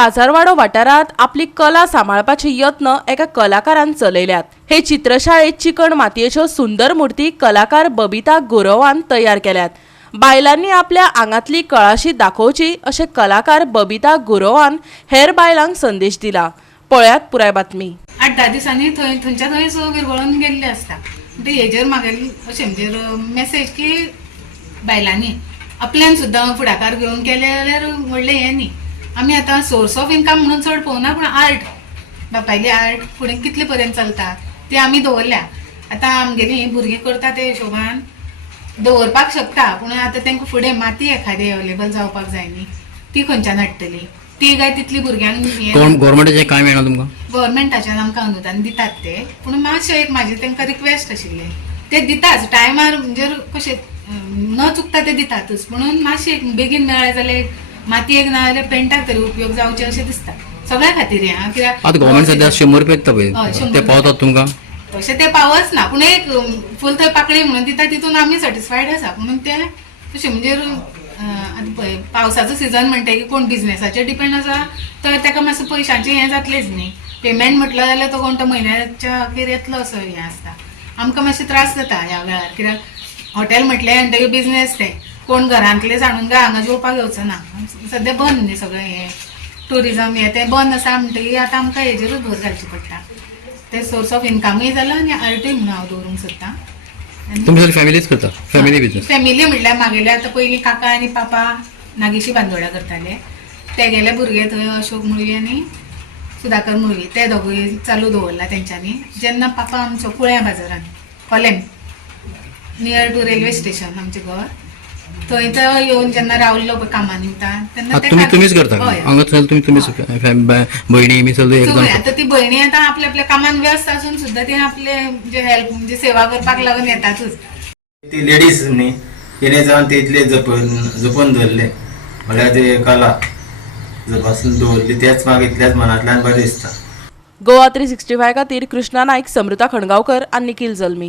बाजारवाडो वाठारांत आपली कला सांबाळपाचे यत्न एका कलाकारान चलयल्यात। हे चित्रशाळेत चिकण मातयेच्यो सुंदर मूर्ती कलाकार बबिता गोरोवान तयार केल्यात। बायलांनी आपल्या आंगातली कळाशी दाखोवची अशें कलाकार बबिता गोरोवान हेर बायलांक संदेश दिला। पळयात पुराय बातमी। 8-10 दिसांनी थंयच्या थंयच विरगळून गेल्ले आसता। म्हणजे हेजेर म्हागेली अशें म्हणजे मेसेज की बायलांनी आपल्यान सुद्दां फुडाकार घेवन केले जाल्यार व्हडलें हें न्ही। आमी आतां सोर्स ऑफ इनकम म्हणून चड पळोवना, पूण आर्ट बापायली आर्ट फुडें कितले पर्यंत चलता ती आमी दवरल्या। आतां आमगेली भुरगीं करता ते हिशोबान दवरपाक शकता, पूण आतां तांकां फुडें माती एखादी अवेलेबल जावपाक जाय न्ही, ती खंयच्यान हाडटली? ती काय तितली भुरग्यांक गव्हर्मेंटाचें कांय मेळना तुमकां? गव्हर्मेंटाच्यान आमकां अनुदान दितात ते, पूण मातशें एक म्हाजी तांकां रिक्वेस्ट आशिल्ली, ते दिताच टायमार म्हणजे कशें न चुकता ते दितातच, म्हणून मातशें बेगीन मेळ्ळें जाल्यार मातयेक ना जाल्यार पेंटाक तरी उपयोग जावचे अशें दिसता सगळ्या खातीर। कित्याक आतां गव्हर्मेंट सद्या 100 रुपया दिता पळय, ते पावतात तुमकां? तशें ते पावच ना, पूण एक फूल थंय पाकळी म्हणून दिता तितून आमी सॅटिस्फायड आसा। म्हणून ते तशें म्हणजे आतां पळय पावसाचो सिजन म्हणटा की कोण बिझनेसाचेर डिपेंड आसा तर ताका मातसो पयशांचें हें जातलेंच न्ही। पेमेंट म्हटलं जाल्यार तो कोण तो म्हयन्याच्या अखेर येतलो असो हें आसता। आमकां मातशें त्रास जाता ह्या वेळार, कित्याक हॉटेल म्हटलें म्हणटकीर बिझनेस ते कोण घरांतले जाणून काय हांगा जेवपाक येवचो ना। सद्या बंद न्ही सगळें हें टुरिजम हें तें बंद आसा म्हणटकीर आतां आमकां हेजेरूच भर घालची पडटा। ते सोर्स ऑफ इनकमूय जाला आनी आर्टूय म्हणून हांव दवरूंक सोदतां। तुमची फॅमिलीच करता? Family business? फॅमिली म्हटल्यार म्हागेले आतां पयलीं काका आनी पापा नागेशी बांदोड्या करताले, तेगेले भुरगे थंय अशोक मुळवी आनी सुधाकर मुळवी ते दोगूय चालू दवरला तेंच्यांनी। जेन्ना पापा आमचो कुळ्या बाजारान कोलेम नियर टू रेल्वे स्टेशन आमचें घर, थंय तो येवन जेन्ना रावल्लो पळय कामां निमतान तेन्ना तुमीच करता? हांगा तुमीच भयणी बी सगळी एकदम? आतां ती भयणी आतां आपल्या आपल्या कामान व्यस्त आसून सुद्दां ती आपले म्हणजे हेल्प म्हणजे सेवा करपाक लागून येतातच। ती लेडीज न्ही, तिने जावन ते इतले जपून धरले म्हळ्यार ते कला जपासून दवरली, तेच म्हाका इतल्याच मनांतल्यान बरें दिसता। गोवा 365 खातीर कृष्णा नायक, समृता खणगांवकर आनी निखिल जल्मी।